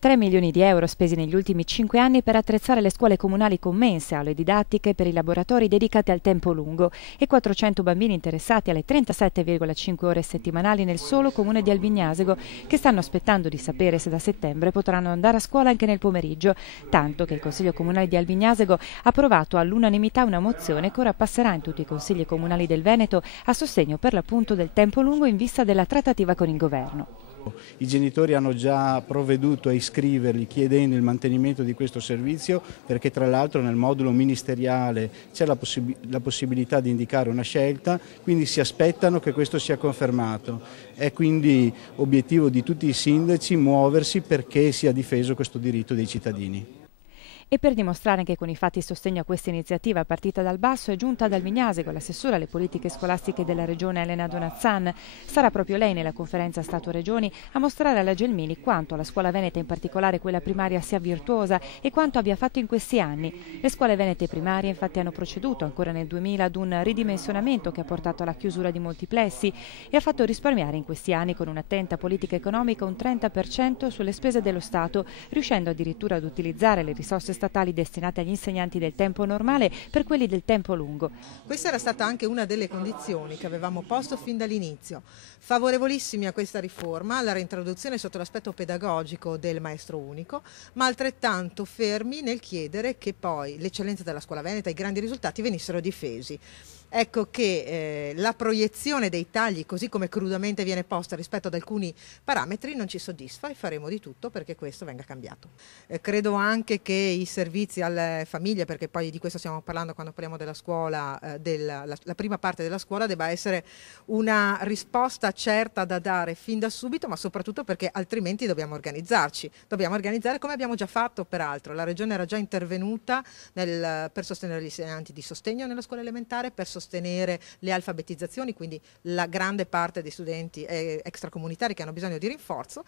3 milioni di euro spesi negli ultimi 5 anni per attrezzare le scuole comunali con mense, aule didattiche per i laboratori dedicati al tempo lungo e 400 bambini interessati alle 37,5 ore settimanali nel solo comune di Albignasego, che stanno aspettando di sapere se da settembre potranno andare a scuola anche nel pomeriggio, tanto che il Consiglio Comunale di Albignasego ha approvato all'unanimità una mozione che ora passerà in tutti i consigli comunali del Veneto a sostegno per l'appunto del tempo lungo in vista della trattativa con il governo. I genitori hanno già provveduto a iscriverli chiedendo il mantenimento di questo servizio, perché tra l'altro nel modulo ministeriale c'è la possibilità di indicare una scelta, quindi si aspettano che questo sia confermato. È quindi obiettivo di tutti i sindaci muoversi perché sia difeso questo diritto dei cittadini. E per dimostrare che con i fatti sostegno a questa iniziativa partita dal basso è giunta ad Albignasego l'assessora alle politiche scolastiche della regione Elena Donazzan. Sarà proprio lei nella conferenza Stato-Regioni a mostrare alla Gelmini quanto la scuola veneta, in particolare quella primaria, sia virtuosa e quanto abbia fatto in questi anni. Le scuole venete primarie infatti hanno proceduto ancora nel 2000 ad un ridimensionamento che ha portato alla chiusura di molti plessi e ha fatto risparmiare in questi anni con un'attenta politica economica un 30% sulle spese dello Stato, riuscendo addirittura ad utilizzare le risorse statali destinate agli insegnanti del tempo normale per quelli del tempo lungo. Questa era stata anche una delle condizioni che avevamo posto fin dall'inizio. Favorevolissimi a questa riforma, alla reintroduzione sotto l'aspetto pedagogico del maestro unico, ma altrettanto fermi nel chiedere che poi l'eccellenza della scuola veneta e i grandi risultati venissero difesi. Ecco che la proiezione dei tagli, così come crudamente viene posta rispetto ad alcuni parametri, non ci soddisfa e faremo di tutto perché questo venga cambiato. Credo anche che i servizi alle famiglie, perché poi di questo stiamo parlando quando parliamo della scuola, la prima parte della scuola, debba essere una risposta certa da dare fin da subito, ma soprattutto perché altrimenti dobbiamo organizzarci. Dobbiamo organizzare come abbiamo già fatto peraltro. La Regione era già intervenuta per sostenere gli insegnanti di sostegno nella scuola elementare, per sostenere le alfabetizzazioni, quindi la grande parte dei studenti extracomunitari che hanno bisogno di rinforzo.